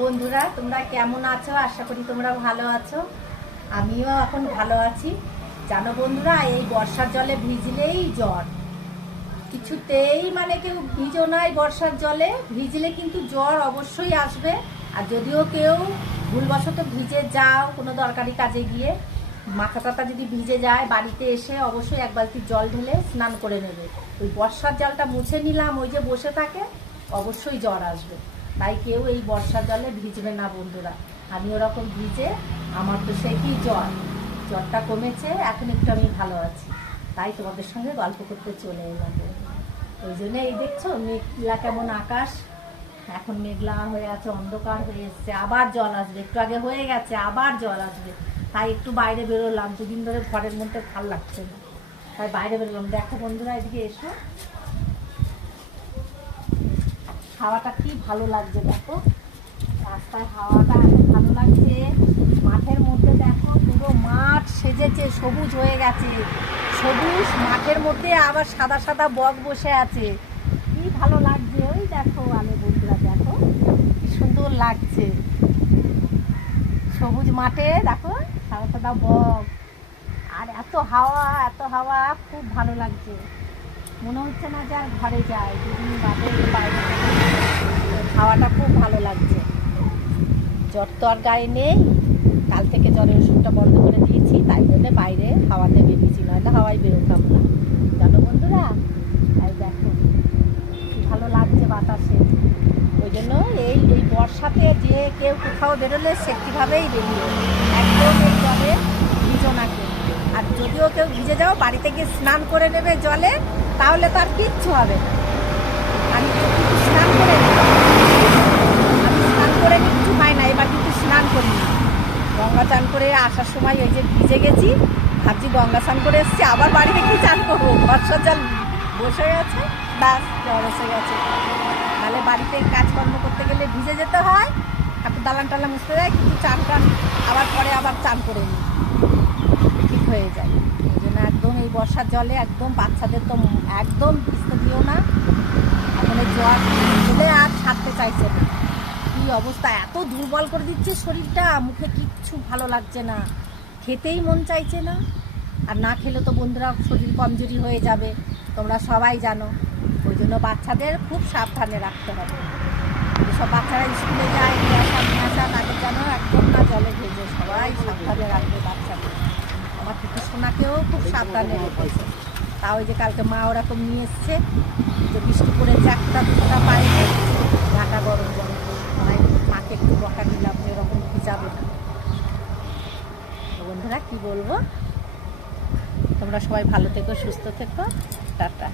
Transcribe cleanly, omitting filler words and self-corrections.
বন্ধুরা, তোমরা কেমন আছো? আশা করি তোমরা ভালো আছো। আমিও এখন ভালো আছি। জানো বন্ধুরা, এই বর্ষার জলে ভিজলেই জ্বর। কিছুতেই কেউ ভিজো নাই বর্ষার জলে, ভিজলে কিন্তু জ্বর অবশ্যই আসবে। আর যদিও কেউ ভুলবশত ভিজে যাও কোনো দরকারি কাজে গিয়ে, মাথা টাথা যদি ভিজে যায়, বাড়িতে এসে অবশ্যই এক বালতি জল ঢেলে স্নান করে নেবে। ওই বর্ষার জলটা মুছে নিলাম, ওই যে বসে থাকে, অবশ্যই জ্বর আসবে। তাই কেউ এই বর্ষার জলে ভিজবে না বন্ধুরা। আমি ওরকম ভিজে আমার তো সেই কি জ্বরটা কমেছে, এখন একটু আমি ভালো আছি। তাই তোমাদের সঙ্গে গল্প করতে চলে এলাম। ওই জন্য এই দেখছো মেঘলা কেমন আকাশ, এখন মেঘলা হয়ে আছে, অন্ধকার হয়ে এসছে, আবার জল আসবে। একটু আগে হয়ে গেছে, আবার জল আসবে। তাই একটু বাইরে বেরোলাম, দুদিন ধরে ঘরের মধ্যে ভাল লাগছে না, তাই বাইরে বেরোলাম। দেখো বন্ধুরা, এদিকে এসো, হাওয়াটা কি ভালো লাগছে। দেখো রাস্তায় হাওয়াটা এত ভালো লাগছে। মাঠের মধ্যে দেখো পুরো মাঠ সেজেছে, সবুজ হয়ে গেছে। সবুজ মাঠের মধ্যে আবার সাদা সাদা বক বসে আছে, কি ভালো লাগছে। ওই দেখো আলো বন্ধুরা, দেখো কি সুন্দর লাগছে। সবুজ মাঠে দেখো সাদা সাদা বক, আর এত হাওয়া, খুব ভালো লাগছে। মনে হচ্ছে না যে আর ঘরে যায়, দুদিন বাদে বাইরে হাওয়াটা খুব ভালো লাগছে। জ্বর তো আর গায়ে নেই, কাল থেকে জ্বরের ওষুধটা বন্ধ করে দিয়েছি, তাই জন্য বাইরে হাওয়াতে বেরিয়েছি, নয়তো হাওয়ায় বেরোতাম না। জানো বন্ধুরা, তাই দেখো কি ভালো লাগছে বাতাসে। ওই জন্য এই বর্ষাতে যে কেউ কোথাও বেরোলে সেটিভাবেই বেরিয়ে, একদম এই জলে ভিজো না কেউ। আর যদিও কেউ ভিজে যাও, বাড়িতে গিয়ে স্নান করে নেবে জলে, তাহলে তো আর কিচ্ছু হবে না। আমি কিন্তু স্নান করে কিচ্ছু হয় না। এবার কিন্তু স্নান করিনি, গঙ্গা চান করে আসার সময় ওই যে ভিজে গেছি, ভাবছি গঙ্গা স্নান করে এসেছি, আবার বাড়িতে কি চান করবো, বর্ষার জল বসে গেছে, ব্যাস জ্বর এসে গেছে। তাহলে বাড়িতে কাজকর্ম করতে গেলে ভিজে যেতে হয়, ঠাকুর দালান টালান মুছতে যায়, কিন্তু চান আবার পরে আবার চান করে নিই, ঠিক হয়ে যায়। এই জন্য একদম এই বর্ষার জলে একদম বাচ্চাদের তো একদম ভিজতে দিও না। এখন জ্বর এলে আর ছাড়তে চাইছে না, কি অবস্থা, এত দুর্বল করে দিচ্ছে শরীরটা, মুখে কিচ্ছু ভালো লাগছে না, খেতেই মন চাইছে না। আর না খেলে তো বন্ধুরা শরীর কমজোরি হয়ে যাবে, তোমরা সবাই জানো। ওই জন্য বাচ্চাদের খুব সাবধানে রাখতে হবে। যেসব বাচ্চারা স্কুলে যায়, আসা তাদের যেন একদম না জলে ভেজে, সবাই সাবধানে রাখবে বাচ্চাদের। আমার কিছু সোনাকেও খুব সাবধানে রেখেছে। তা ওই যে কালকে মা ওরকম নিয়ে এসছে, যে বৃষ্টি পড়েছে একটা দুটা পায়ে ঢাকা গরম গরম, তাই মাকে একটু বকা দিলাম যে এরকম ভিজাবে না। বন্ধুরা কি বলবো, তোমরা সবাই ভালো থেকো, সুস্থ থেকো, টাটা।